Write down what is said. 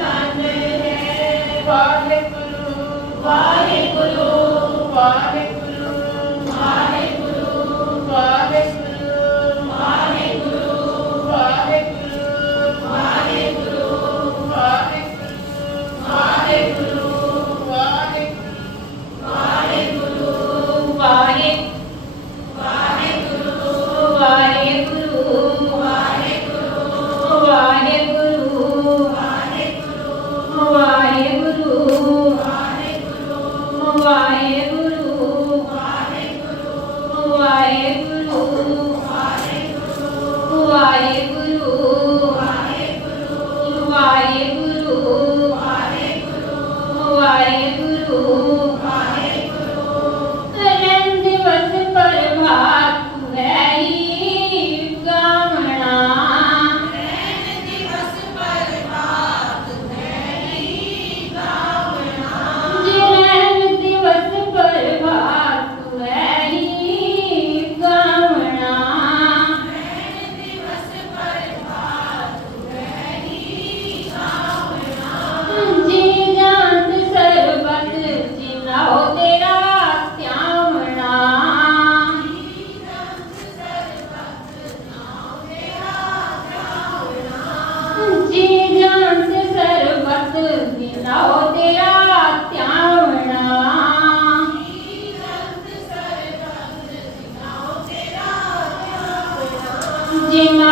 ਧਨ ਹੈ। ਵਾਹਿਗੁਰੂ ਵਾਹਿਗੁਰੂ ਵਾਹਿਗੁਰੂ। aí रा त्याण